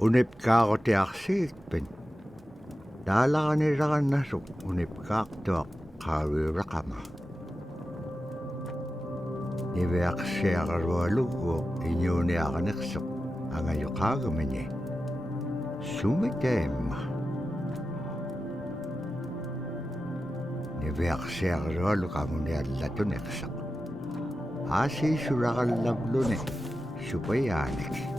Unip ka ako ti aksikpen. Dala ka nirakan nasok, unip ka akto kawira kama. Nibe aksya karwalu ko, inyo ni akanaksok, ang ayo kagaman Sumitema. Nibe aksya karwalu kamu ni alato neksak. Asi surakal lablo ne, supayanik.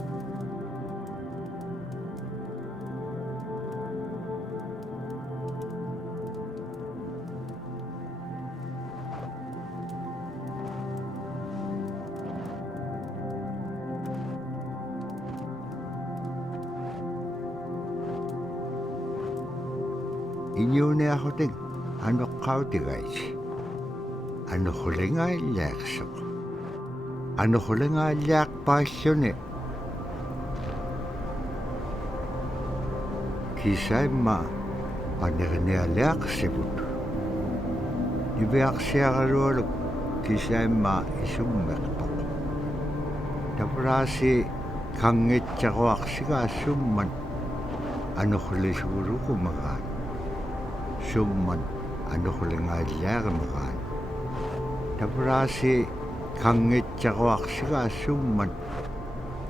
Inyo ni ako ting, ano kao ti guys? Ano huli nga ilaksok? Ano huli nga ilak pasyon Kisima, panirni alak sibut. Nibiak siya karulog, Kisima isummerpok. Taprasi, kangit siya ko aksika summan. Ano huli siguro kumakan? Summan, ano huli nga ilak makan? Taprasi, kangit siya ko aksika summan.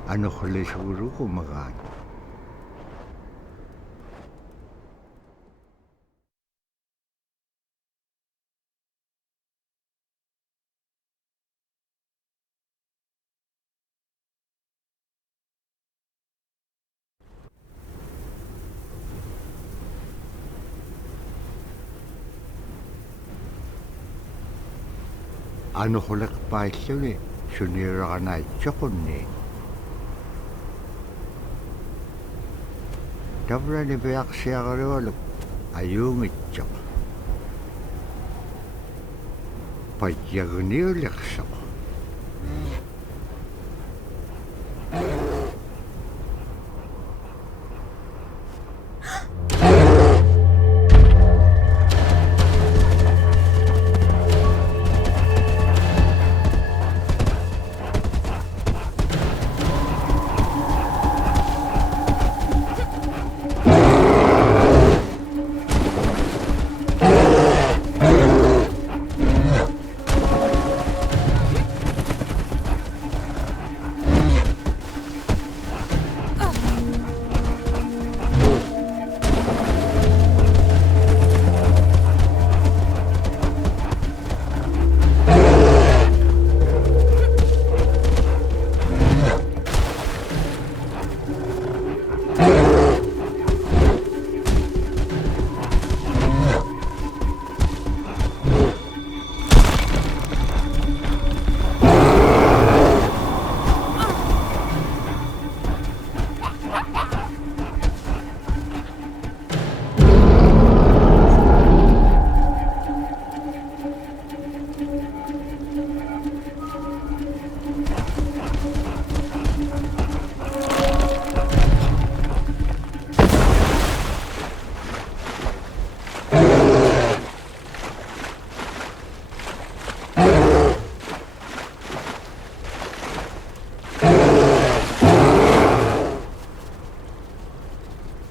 Ano huli siguro kumakan? Ano hulak pa isyo sunira ka na itsakon Dabra ni Beak siya karewalok, ayung itsak. Padyag ni ulaksak.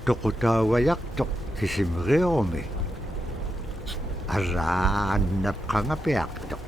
Tukutawayak tok kisimreome. Araan napkangapiak tok.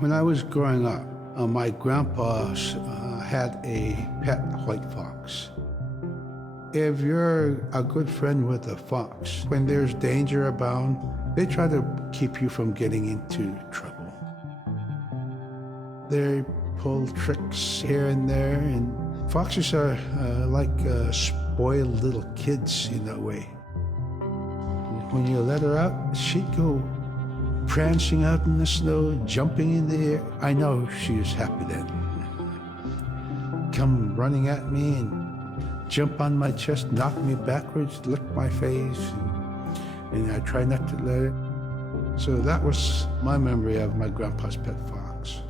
When I was growing up, my grandpa had a pet white fox. If you're a good friend with a fox, when there's danger abound, they try to keep you from getting into trouble. They pull tricks here and there, and foxes are like spoiled little kids in a way. When you let her out, she'd go prancing out in the snow, jumping in the air. I know she was happy then. Come running at me and jump on my chest, knock me backwards, lick my face, and I try not to let it. So that was my memory of my grandpa's pet fox.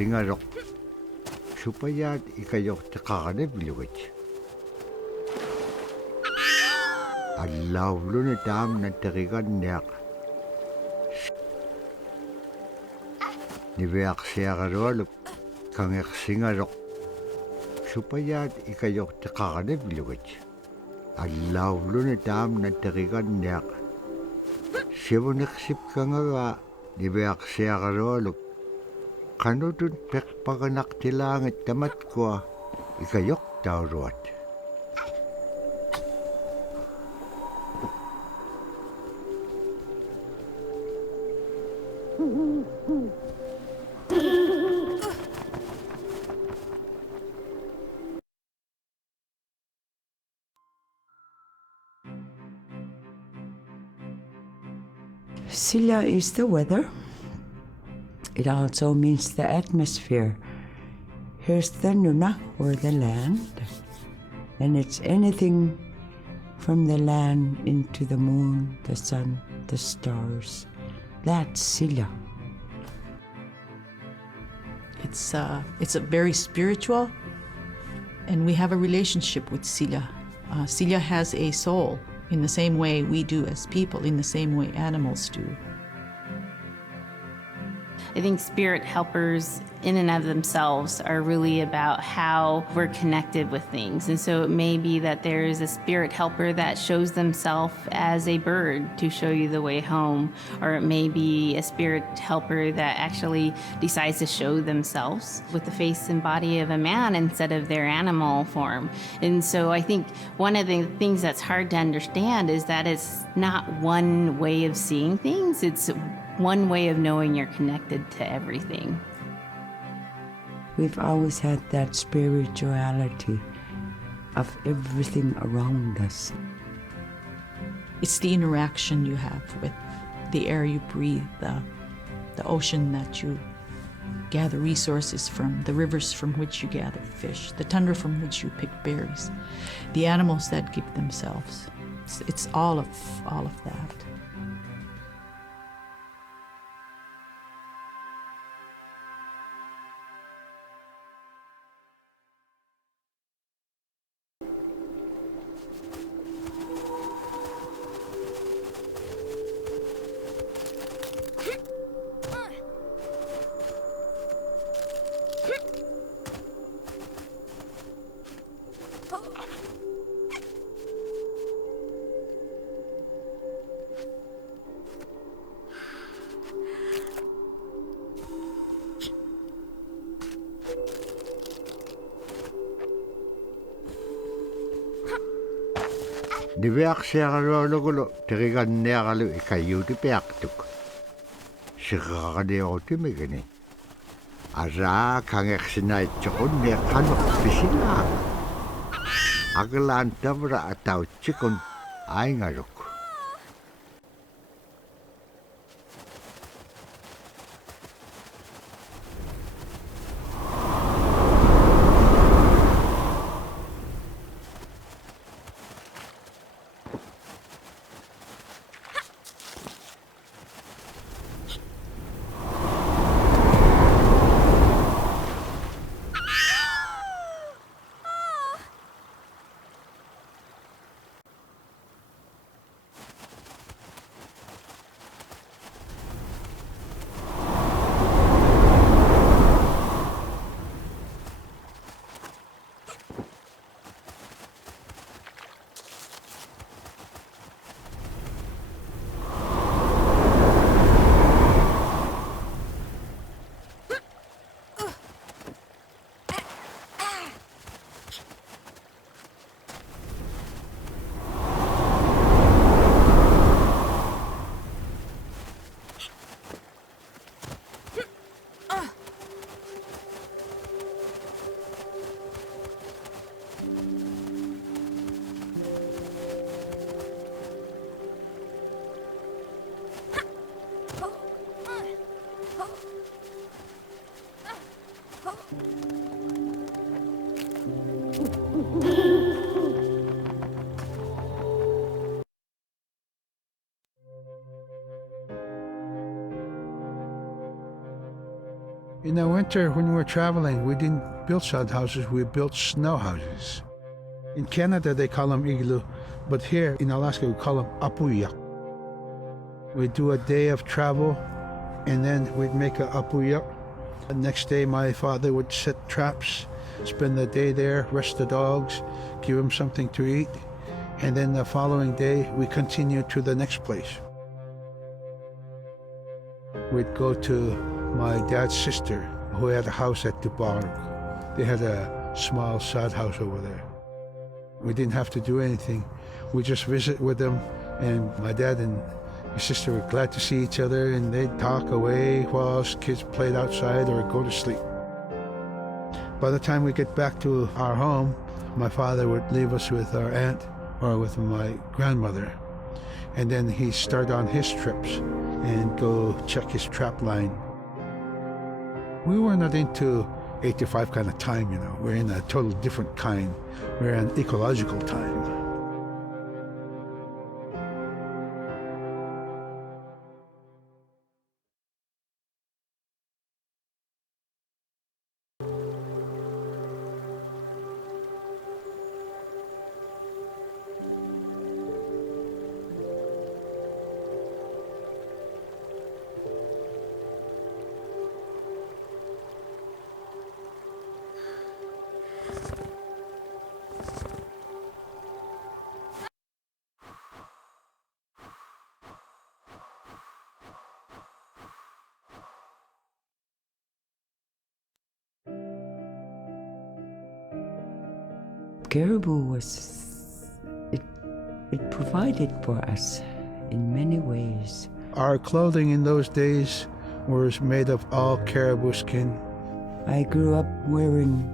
Singarok supayat ikayok takakanib luwit. Alawlo na tam na tarikan niyak. Nibiyak siya karol kangek singarok supayat ikayok takakanib luwit. Alawlo na tam na tarikan niyak. Siya naksip ka nga nibiyak siya karol kanudun pekpaganak tilangit tamat ko ikayok tawruat. Sila is the weather. It also means the atmosphere. Here's the nuna, or the land. And it's anything from the land into the moon, the sun, the stars. That's Sila. It's a very spiritual, and we have a relationship with Sila. Sila has a soul in the same way we do as people, in the same way animals do. I think spirit helpers in and of themselves are really about how we're connected with things. And so it may be that there is a spirit helper that shows themselves as a bird to show you the way home, or it may be a spirit helper that actually decides to show themselves with the face and body of a man instead of their animal form. And so I think one of the things that's hard to understand is that it's not one way of seeing things, it's one way of knowing you're connected to everything. We've always had that spirituality of everything around us. It's the interaction you have with the air you breathe, the ocean that you gather resources from, the rivers from which you gather fish, the tundra from which you pick berries, the animals that give themselves. It's all of that. Niveaksiaralualugulo teriganniaralu ikayuuti piaqtuk. Siqaqaniurutimigani. Araa kangersinaittsoqunni qanuq pisingaa. Aglaan tavra atautsikun aingaluk. In the winter, when we were traveling, we didn't build sod houses, we built snow houses. In Canada, they call them igloo, but here in Alaska, we call them apuyak. We'd do a day of travel, and then we'd make a apuyak. The next day, my father would set traps, spend the day there, rest the dogs, give them something to eat, and then the following day, we continued to the next place. We'd go to my dad's sister, who had a house at Dubaruk. They had a small sod house over there. We didn't have to do anything. We just visit with them, and my dad and my sister were glad to see each other, and they'd talk away while us kids played outside or go to sleep. By the time we get back to our home, my father would leave us with our aunt or with my grandmother, and then he'd start on his trips and go check his trap line. We were not into 8 to 5 kind of time, you know. We're in a total different kind. We're in ecological time. Caribou it provided for us in many ways. Our clothing in those days was made of all caribou skin. I grew up wearing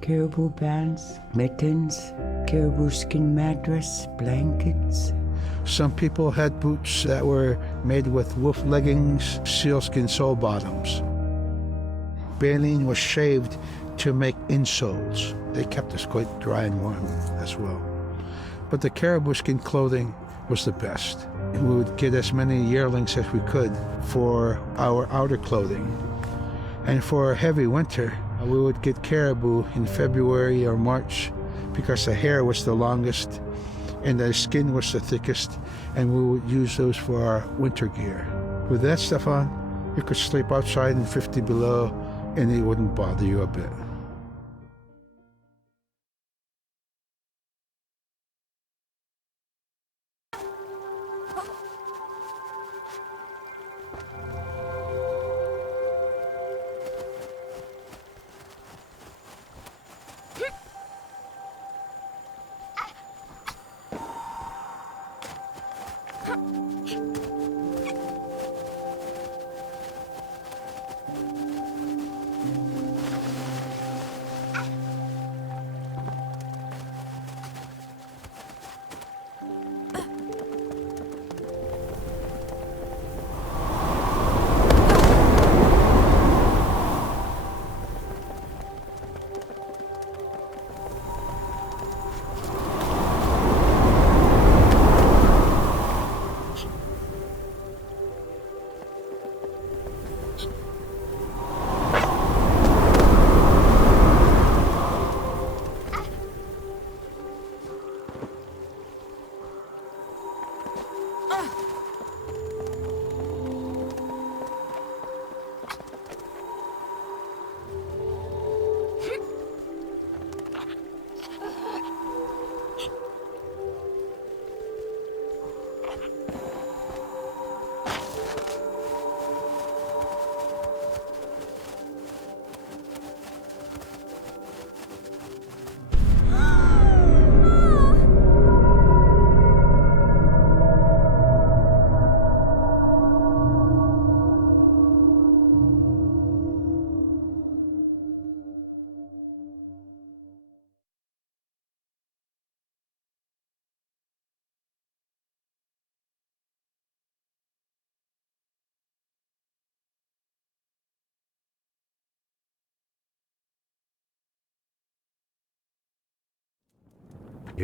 caribou pants, mittens, caribou skin mattress, blankets. Some people had boots that were made with wolf leggings, sealskin sole bottoms. Baleen was shaved to make insoles. They kept us quite dry and warm as well. But the caribou skin clothing was the best. We would get as many yearlings as we could for our outer clothing. And for a heavy winter, we would get caribou in February or March because the hair was the longest and the skin was the thickest, and we would use those for our winter gear. With that stuff on, you could sleep outside in 50 below and it wouldn't bother you a bit.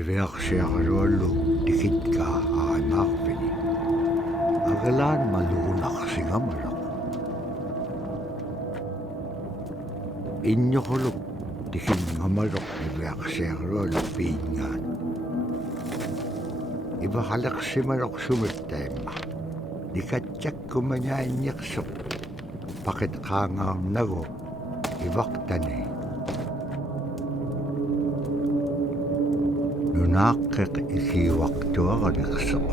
Iveaksiaqaluallu tikitkaa aaimaarpini. Agalaan maluunaqsingamalaq. Inñoquluk tikinngamaloq iveaksiaqaluallu piingaan. Ivaqaleqsimaloq sumittaimma. Nikatjakkumañainniqsuq paqitqaangaarnagu ivaqtani. Nunaaqqiq ikiuaqtuaqaniqsuq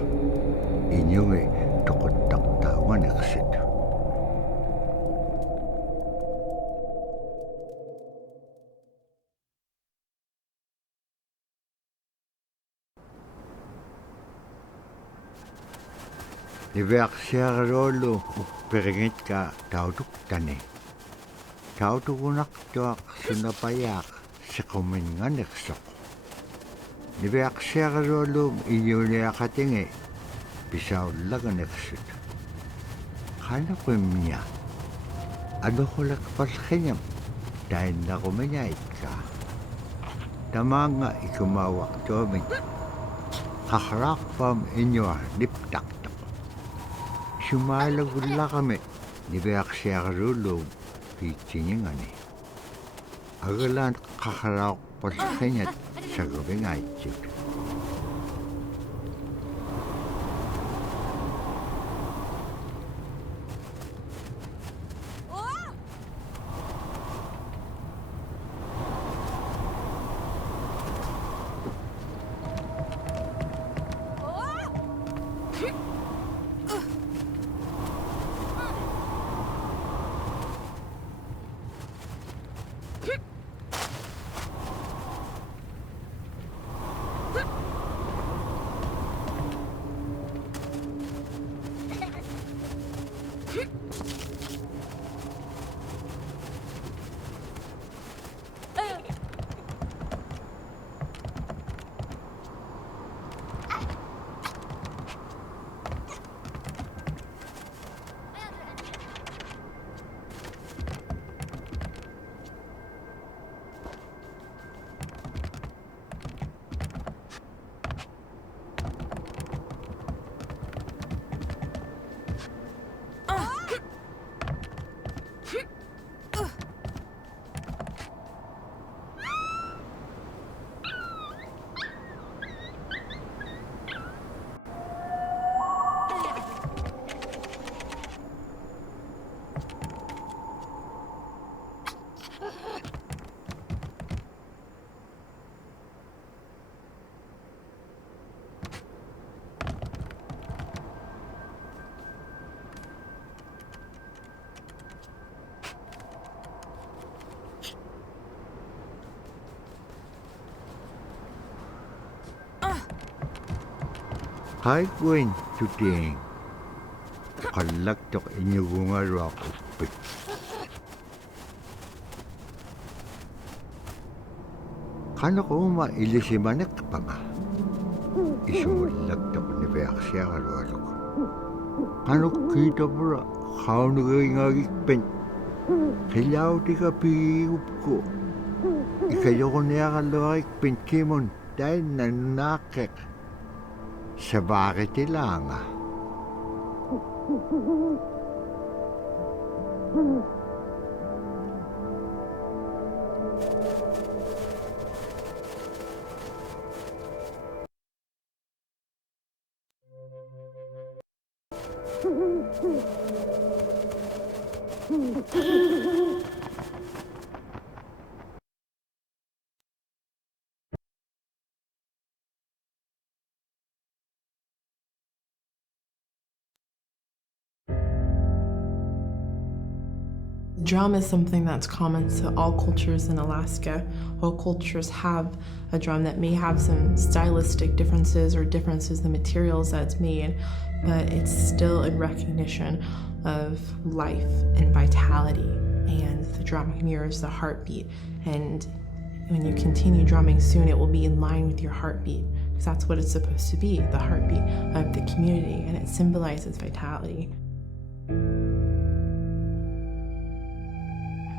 iñungi toquttaqtauganiqsit. Iveaqsiaqaluallu uppiringitka tautuktani. Tautugunaqtuaq sunapayaaq siquminganiqsuq. Iveaqsiaqaluallum iñuliaqatingi pisaullaganiqsut. Qanaquimña anuqulaqpallqiñam tainnaqumiñaitkaa. Tamaanga ikumauaqtuamik qaqraaqpam iñua niptaqtaq. Sumaalagullaqami iveaqsiaqaluallum piitsingingani. Agalaan qaqraaqpallqiñat saguvingaitsut. Haikuin tuting. Qallaqtuq iñugungaruaq uppik. Qanaquuma ilisimaneqpanga. Isumullaqtuq niveaqsiaqalualuk. Qanukkiitapura qaunugingagikpen. Qillautika piigupku. Ikayoquniaqalluarikpen kimun tainna nunaaqqiq. Sabaaqitilaanga. Drum is something that's common to all cultures in Alaska. All cultures have a drum that may have some stylistic differences or differences in the materials that it's made, but it's still in recognition of life and vitality. And the drum mirrors the heartbeat. And when you continue drumming soon, it will be in line with your heartbeat, because that's what it's supposed to be, the heartbeat of the community, and it symbolizes vitality.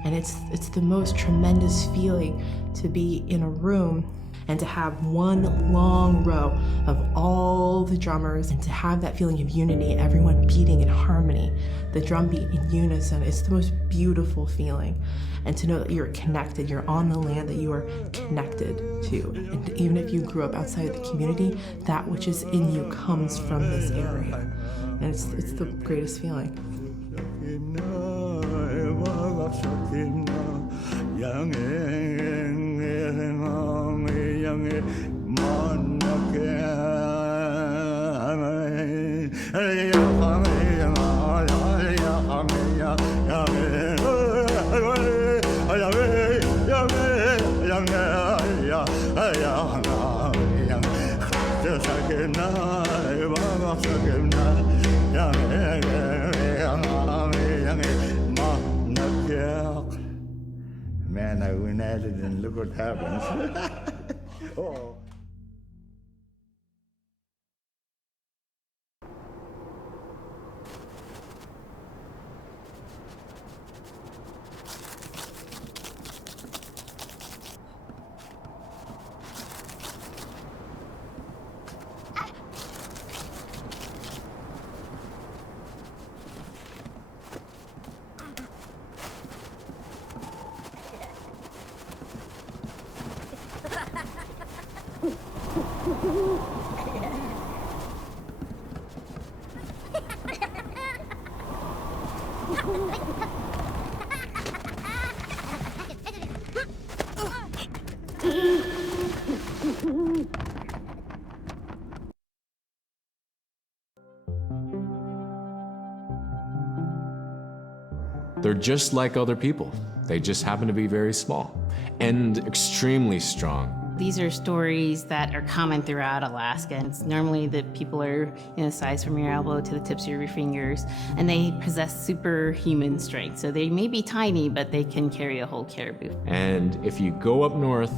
And it's the most tremendous feeling to be in a room and to have one long row of all the drummers and to have that feeling of unity, everyone beating in harmony, the drum beat in unison, it's the most beautiful feeling. And to know that you're connected, you're on the land that you are connected to. And even if you grew up outside of the community, that which is in you comes from this area. And it's the greatest feeling. Man, I went at it and look what happens. Oh. They're just like other people. They just happen to be very small and extremely strong. These are stories that are common throughout Alaska. It's normally that people are in a size from your elbow to the tips of your fingers, and they possess superhuman strength. So they may be tiny, but they can carry a whole caribou. And if you go up north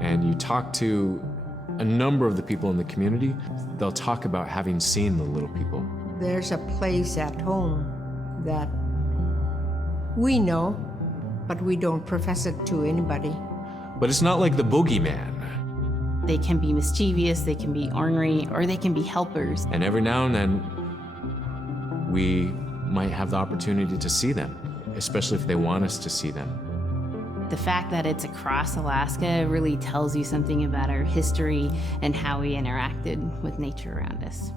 and you talk to a number of the people in the community, they'll talk about having seen the little people. There's a place at home that we know, but we don't profess it to anybody. But it's not like the boogeyman. They can be mischievous, they can be ornery, or they can be helpers. And every now and then, we might have the opportunity to see them, especially if they want us to see them. The fact that it's across Alaska really tells you something about our history and how we interacted with nature around us.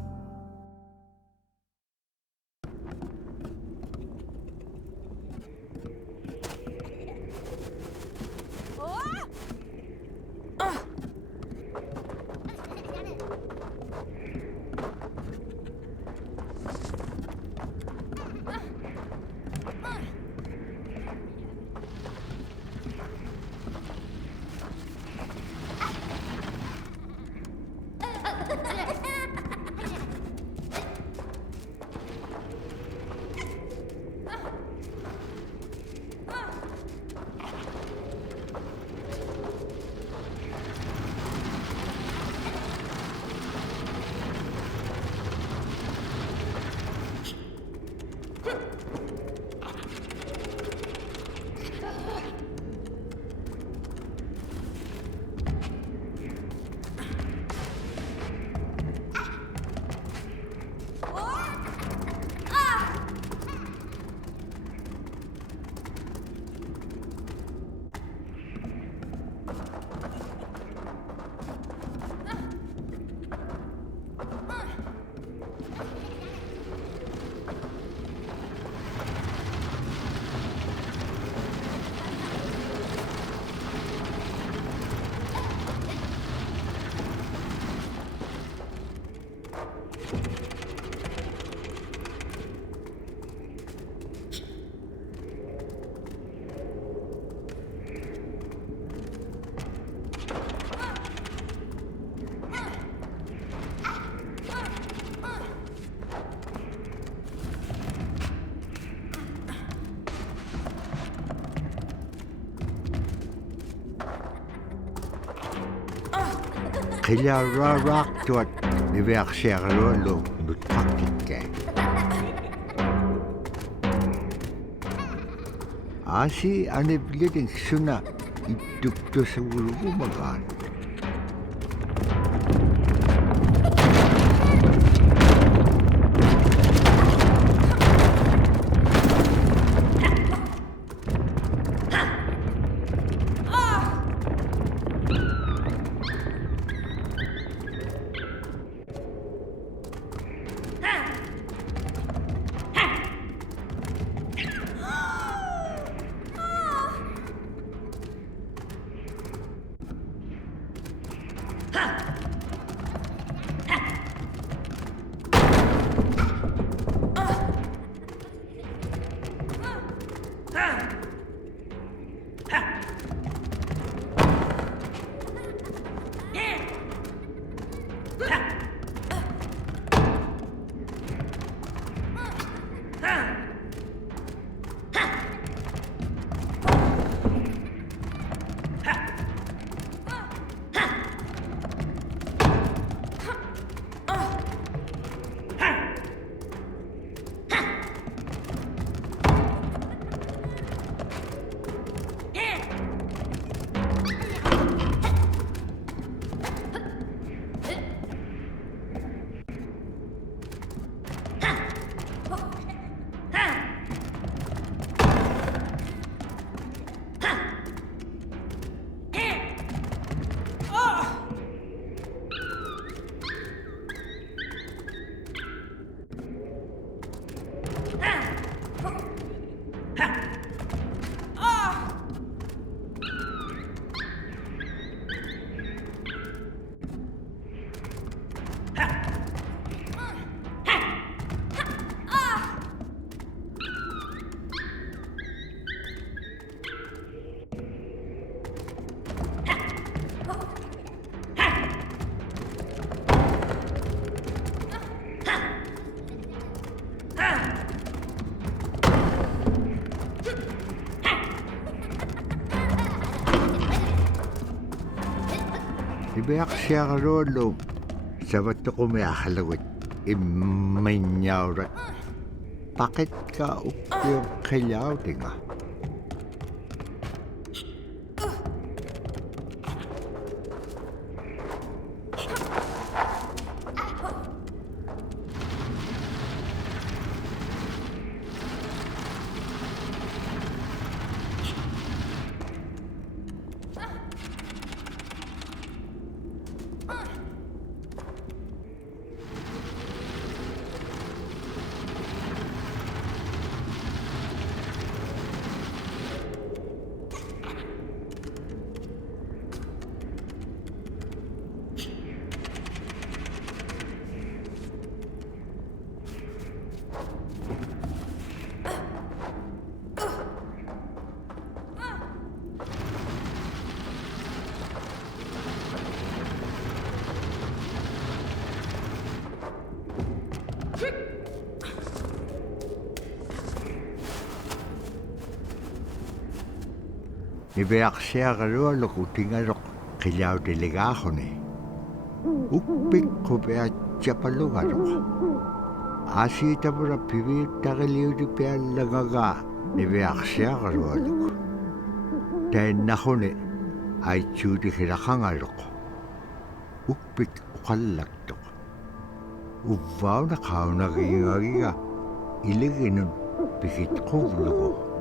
Qillarraaraaq tuat niviarsiaruallu nutqartikka. Asi anivliting suna ittuktusavulugumagaan. Ibeak siya karolo. Sabat ko may akalawit. Imanyaw rat. Bakit ka upyo kayaw tinga? Ibeak siya karolo kutingarok kayaw delegaho ni. Ukpik ko beat japalungarok. Asi tabura piwi takiliw di piya langaga. Ibeak siya karolo. Dahil nako ni ay chudi kirakangarok. Ukpik ukalaktok. Uvaw na kao nagingagiga. Iligin nun pikit ko vlogo.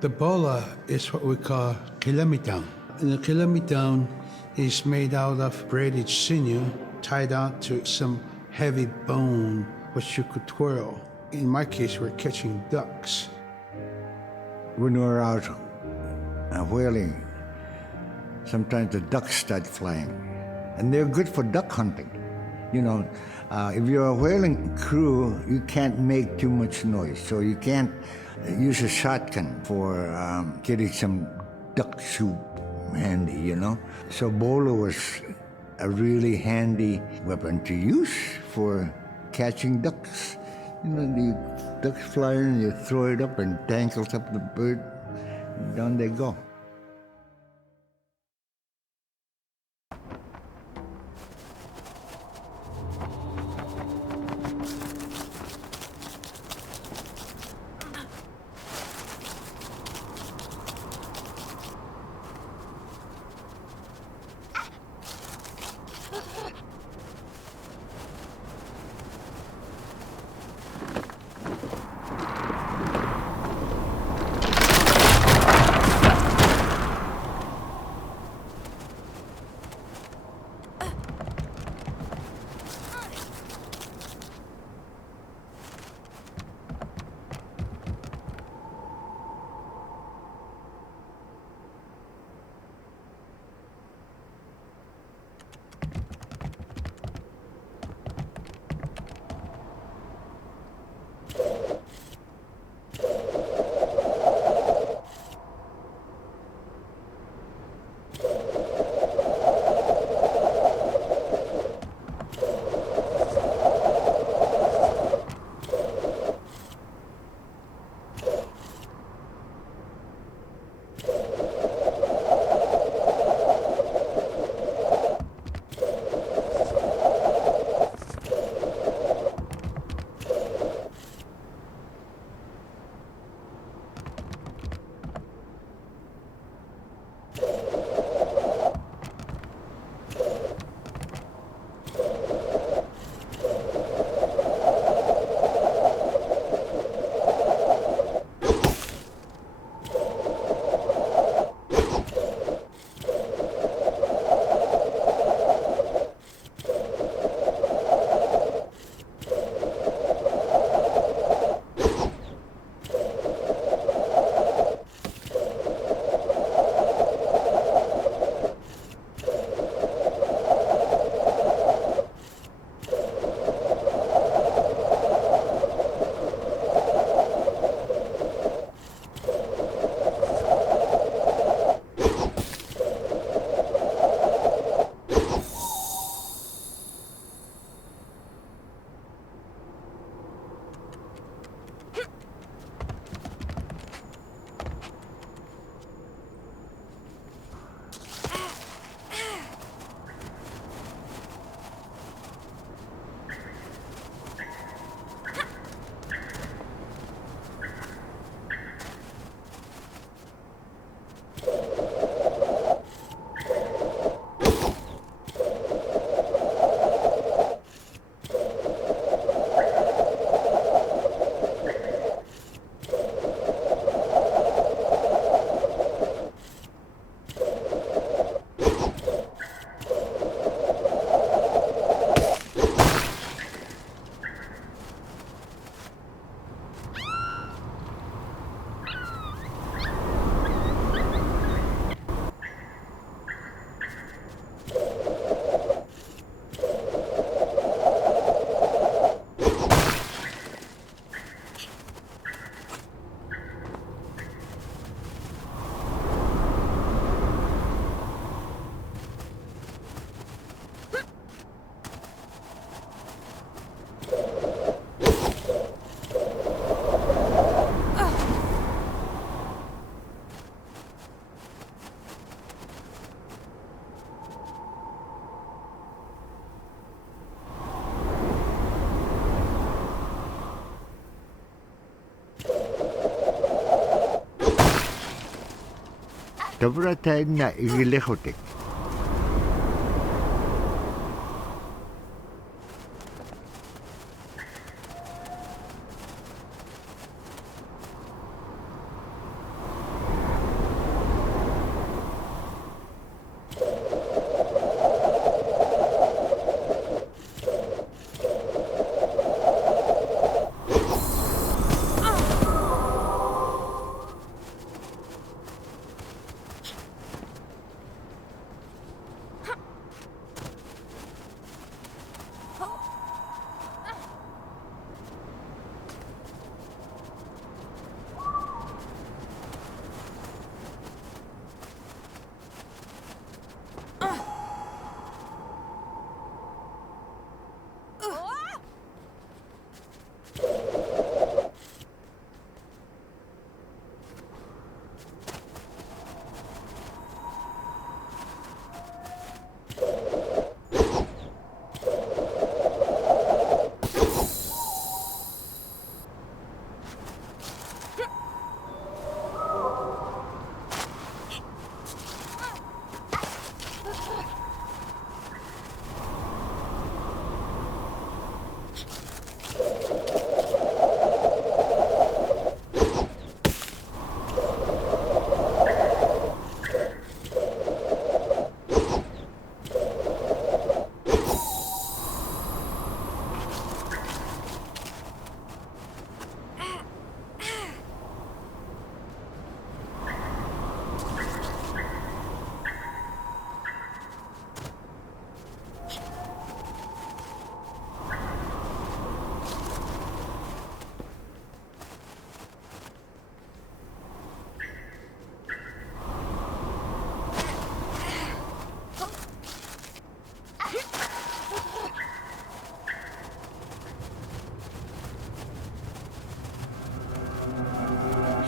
The bola is what we call kilamitan. And the kilamitan is made out of braided sinew tied out to some heavy bone which you could twirl. In my case, we're catching ducks. When we're out whaling, sometimes the ducks start flying. And they're good for duck hunting. You know, if you're a whaling crew, you can't make too much noise. So you can't use a shotgun for getting some duck soup handy, you know. So bolo was a really handy weapon to use for catching ducks. You know, the ducks fly in, you throw it up and tangles up the bird, and down they go. Tabra tayo na igilehotik.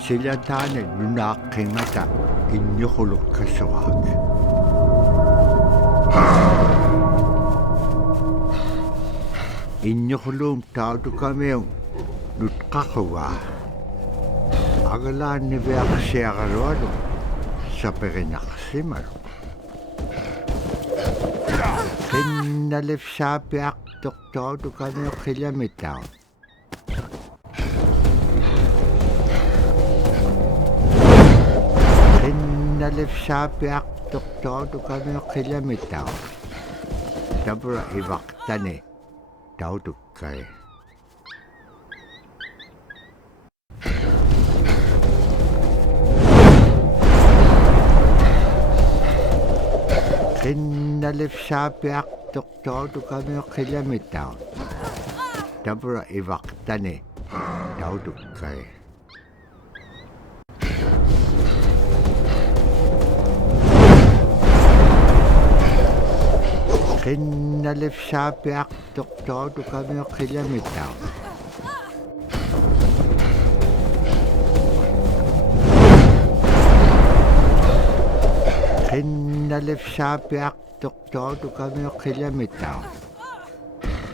Sila tayo nunakingata inyukulok kasawag. Inyukulong tao kami yung nutkakawa. Agalan ni Beak siya karoon sa perinakasimar. Kinalif sa Beak tao kami yung kilamitaw. Nalif sapi ak doktor tu kami kilometer. Tabra iwaktane tau tu kai. Nalif sapi ak doktor tu kami kilometer. Tabra iwaktane tau tu kai. Kinalif sapi ak doktor tu kami kilometer. Kinalif sapi ak doktor tu kami kilometer.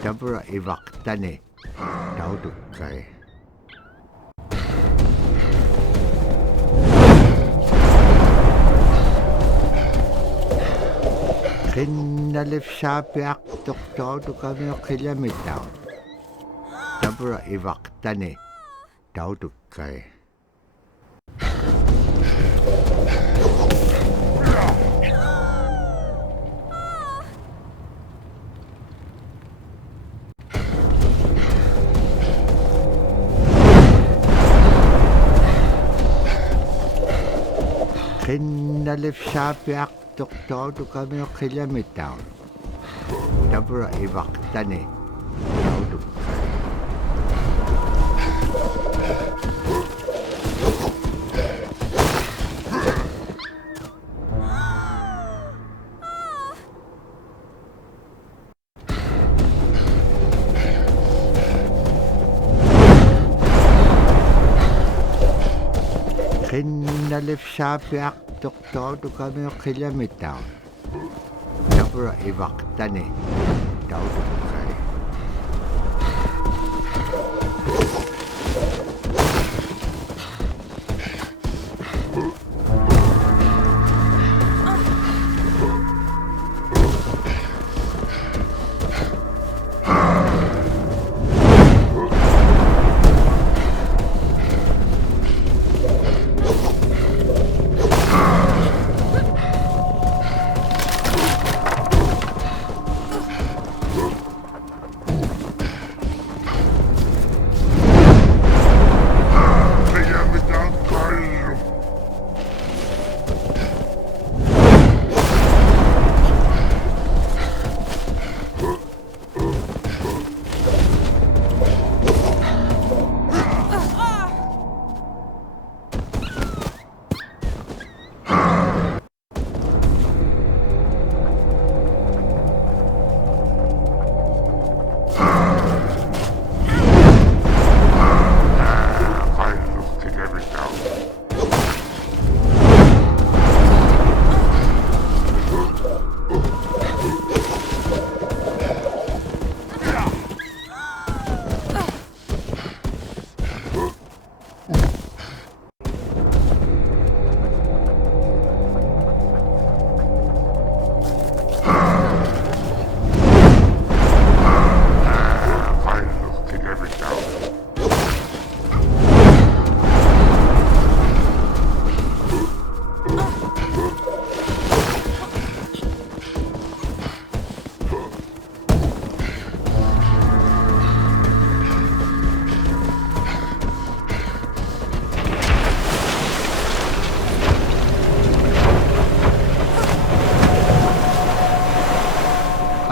Tabra iwaktane tau tu kai. Kinalif sapi ak doktor tu kami kilometer. Tabra iwaktane tau tu kai. Kinalif sapi ak doktor tu kami kilometer. Tabra iwaktane tau tu kai. Kinalif sapi ak doktor tu kami kilometer. Tabra iwaktane tau tu kai.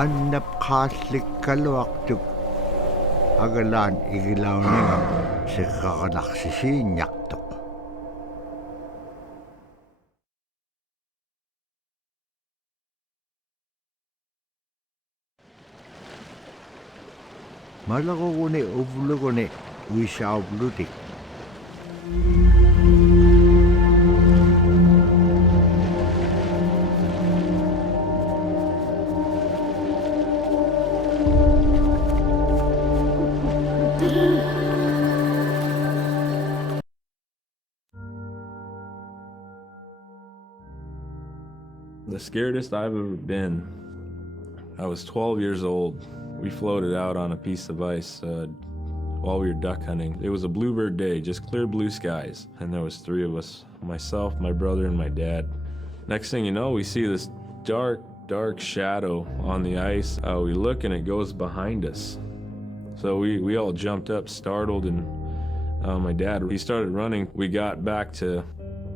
annap khaaslik kaluaqtuk agalaan igilauningam siqqaqanaksisiinnyartuq. Malaquguni uvluguni uissauplutik. The scaredest I've ever been, I was 12 years old. We floated out on a piece of ice while we were duck hunting. It was a bluebird day, just clear blue skies. And there was 3 of us, myself, my brother, and my dad. Next thing you know, we see this dark shadow on the ice. We look and it goes behind us. So we all jumped up, startled, and my dad, he started running. We got back to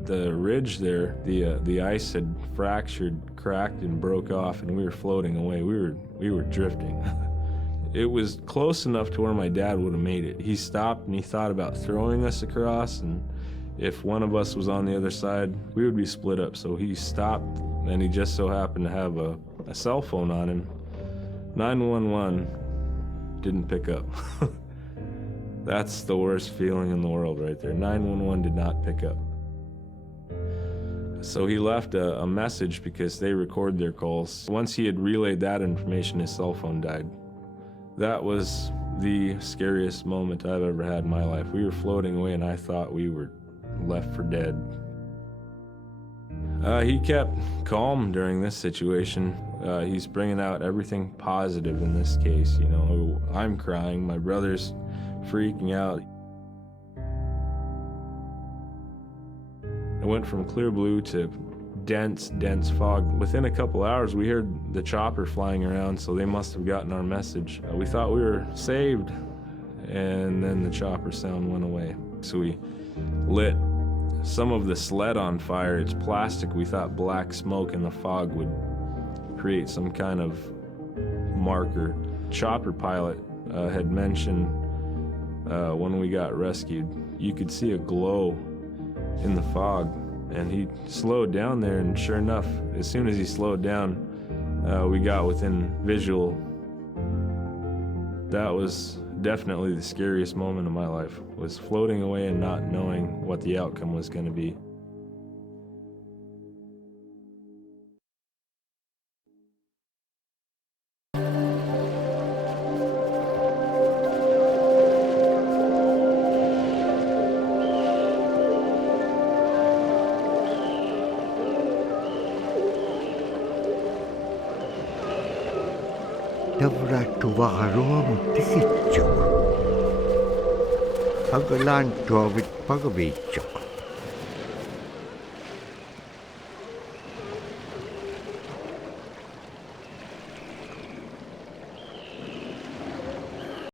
the ridge there. The ice had fractured, cracked, and broke off, and we were floating away. We were drifting. It was close enough to where my dad would have made it. He stopped and he thought about throwing us across, and if one of us was on the other side, we would be split up. So he stopped, and he just so happened to have a cell phone on him. 911 didn't pick up. That's the worst feeling in the world right there. 911 did not pick up. So he left a message because they record their calls. Once he had relayed that information, his cell phone died. That was the scariest moment I've ever had in my life. We were floating away and I thought we were left for dead. He kept calm during this situation. He's bringing out everything positive in this case. You know, I'm crying, my brother's freaking out. It went from clear blue to dense fog. Within a couple hours, we heard the chopper flying around, so they must have gotten our message. We thought we were saved, and then the chopper sound went away. So we lit some of the sled on fire. It's plastic. We thought black smoke in the fog would create some kind of marker. Chopper pilot had mentioned when we got rescued, you could see a glow in the fog, and he slowed down there, and sure enough, as soon as he slowed down, we got within visual. That was definitely the scariest moment of my life, was floating away and not knowing what the outcome was going to be. Dabra tuwakaruam tikitchuk. Agalan tuwabit pagabitchuk.